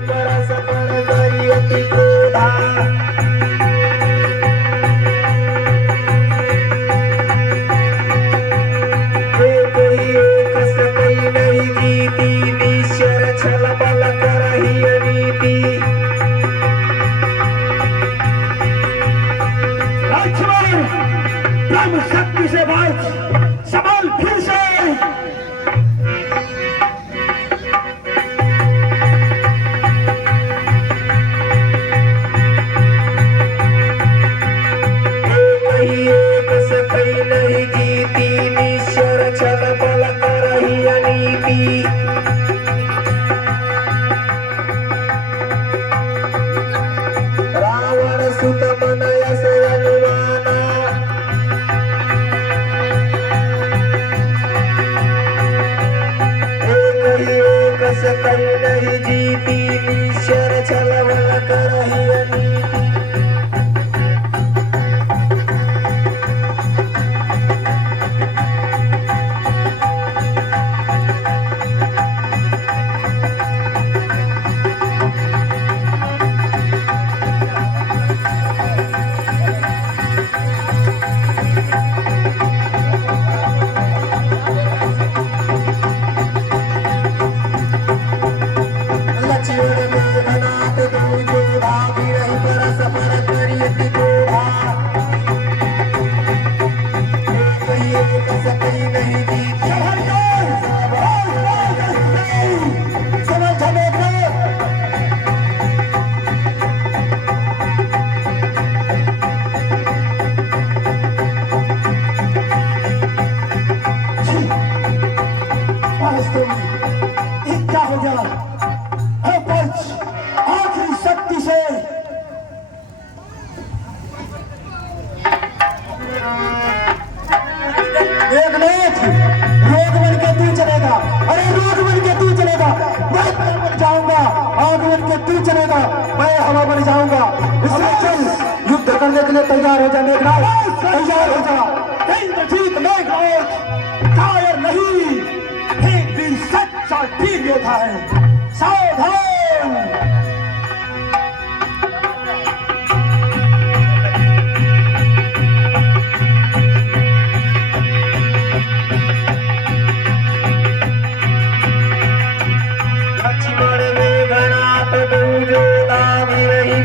परस्पर करियति क्रोधा एक ही एक सकई नहीं जीती ईश्वर छल बल करहि अनीति। लक्ष्मण ब्रह्म शक्ति से बात सवाल फिर से नहीं जीती ईश्वर छल बल करहि अनीति। आखिरी शक्ति से मेघनाथ रोग बन के तू चलेगा। अरे रोग बन के तू चलेगा, मैं बन जाऊंगा। आग बन के तू चलेगा, मैं हवा बन जाऊंगा। इसलिए चल युद्ध करने के लिए तैयार हो जा मेघनाथ, तैयार हो जा। इंद्रजीत मेघनाथ कायर नहीं, एक दिन सच्चा वीर योद्धा है। सावधान।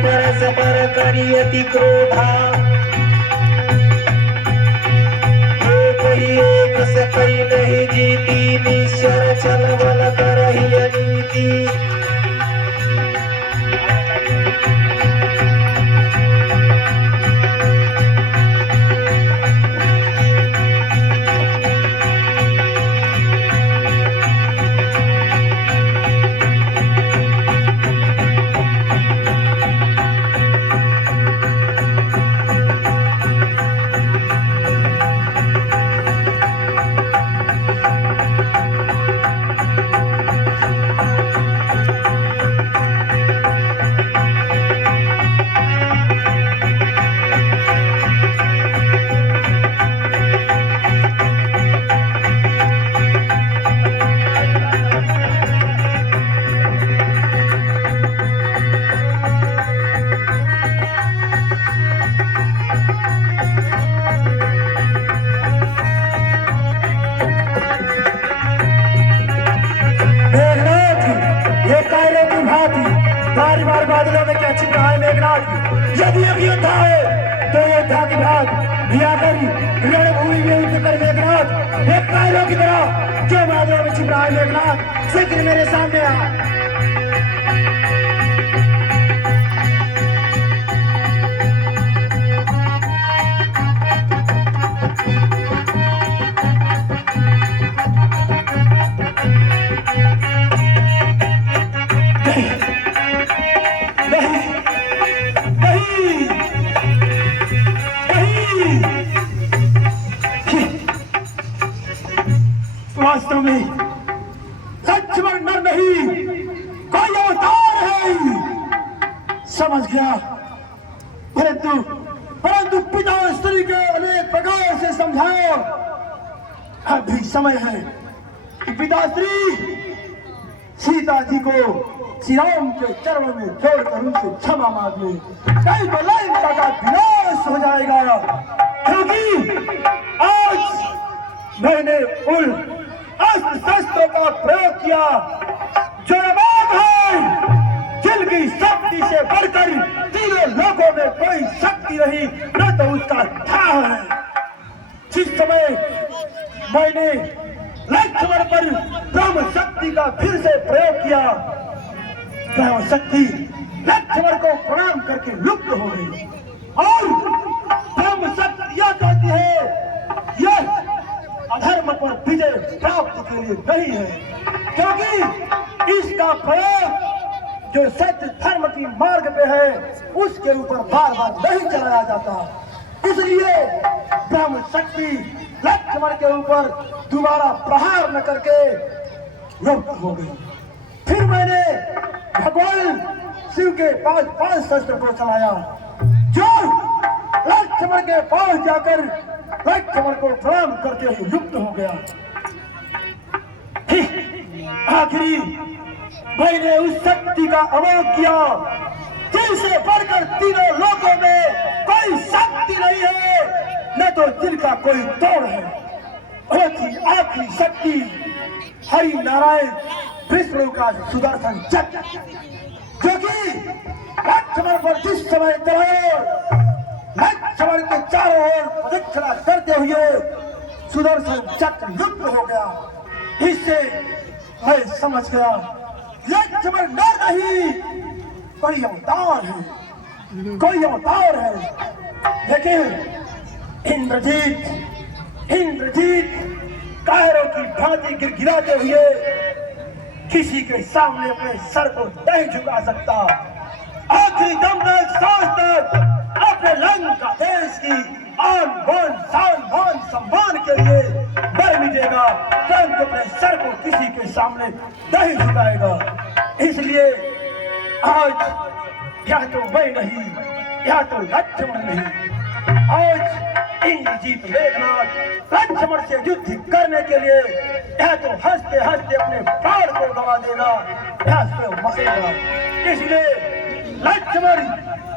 परस्पर करियति क्रोधा एक ही एक सकई नहीं जीती ईश्वर छल बल करहि अनीति। बादलों में क्या छिप रहा है मेघनाथ? यदि अब युद्ध है तो योद्धा की बात भियाकरी रणभूमि में युद्ध कर मेघनाथ, एक कायरों की तरह जो बादलों में छिप रहा है मेघनाथ, शीघ्र मेरे सामने आ। वास्तव में लक्ष्मण नर नहीं, कोई अवतार है, समझ गया। परंतु पिता स्त्री के अनेक प्रकार से समझाओ। अभी समय है कि पिता स्त्री सीता जी को श्री राम के चरणों में जोड़कर उनसे क्षमा मांगिए, कहीं तो लंका का विनाश हो जाएगा। क्योंकि आज मैंने उन अस्त्र शस्त्रों का प्रयोग किया जो अमोघ है, जिनकी शक्ति से बढ़कर तीनों लोगों में कोई शक्ति नहीं, न तो उसका था है। जिस समय मैंने लक्ष्मण पर ब्रह्म शक्ति का फिर से प्रयोग किया, ब्रह्म शक्ति लक्ष्मण को प्रणाम करके लुप्त हो गई। और ब्रह्म शक्ति यह कहती है यह अधर्म पर विजय प्राप्त के लिए नहीं है, क्योंकि इसका प्रयोग जो सत्य धर्म की मार्ग पे है उसके ऊपर बार बार नहीं चलाया जाता। इसलिए ब्रह्म शक्ति लक्ष्मण के ऊपर दोबारा प्रहार न करके लुप्त हो गई। फिर मैंने भगवान शिव के पास 5 शस्त्र को चलाया जो लक्ष्मण के पास जाकर लक्ष्मण को प्रणाम करते हुए लुप्त हो गया। आखिरी मैंने उस शक्ति का अमोघ किया जिनसे बढ़कर तीनों लोगों में कोई शक्ति नहीं है, न तो जिनका कोई तोड़ है। आखिरी शक्ति हरि नारायण विष्णु का सुदर्शन चक्र, जो कि लक्ष्मण पर जिस समय चलाए, लक्ष्मण के चारों ओर प्रदक्षिणा करते हुए सुदर्शन चक्र लुप्त हो गया। इससे मैं समझ गया लक्ष्मण नर नहीं, कोई अवतार है, कोई अवतार है। लेकिन इंद्रजीत कायरों की भांति गिड़गिड़ाते हुए किसी के सामने अपने सर को नहीं झुका सकता। आखिरी दम तक सांस तक अपने लंका देश की आन बान शान मान सम्मान के लिए मर मिटेगा, परंतु अपने सर को किसी के सामने नहीं झुकाएगा। इसलिए आज या तो मैं नहीं, या तो लक्ष्मण नहीं, आज इंद्रजीत मेघनाथ लक्ष्मण से युद्ध करने के लिए या तो हंसते हंसते अपने प्राण को गवा देगा या स्वयं मरेगा। इसलिए लक्ष्मण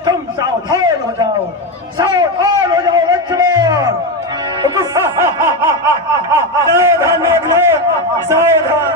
तुम सावधान हो जाओ, सावधान हो जाओ लक्ष्मण। सावधान मेघनाथ, सावधान।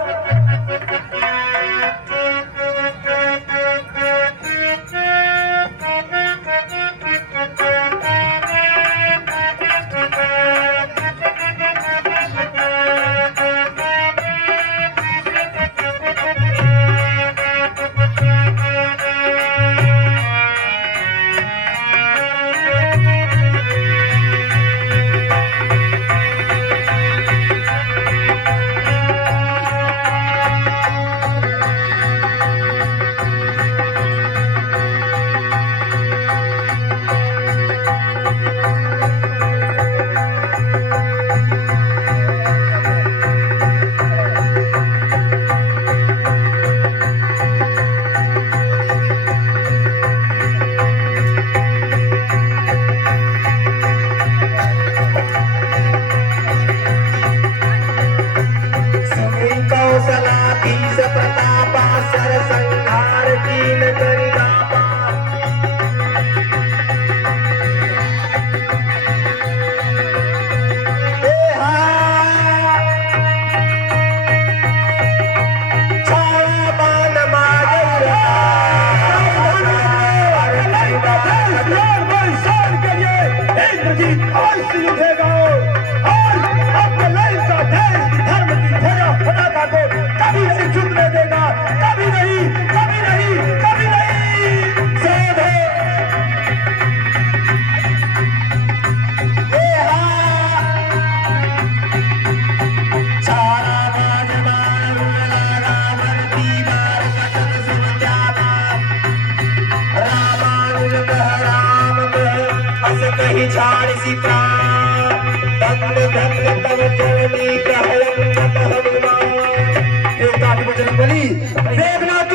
मेघनाथ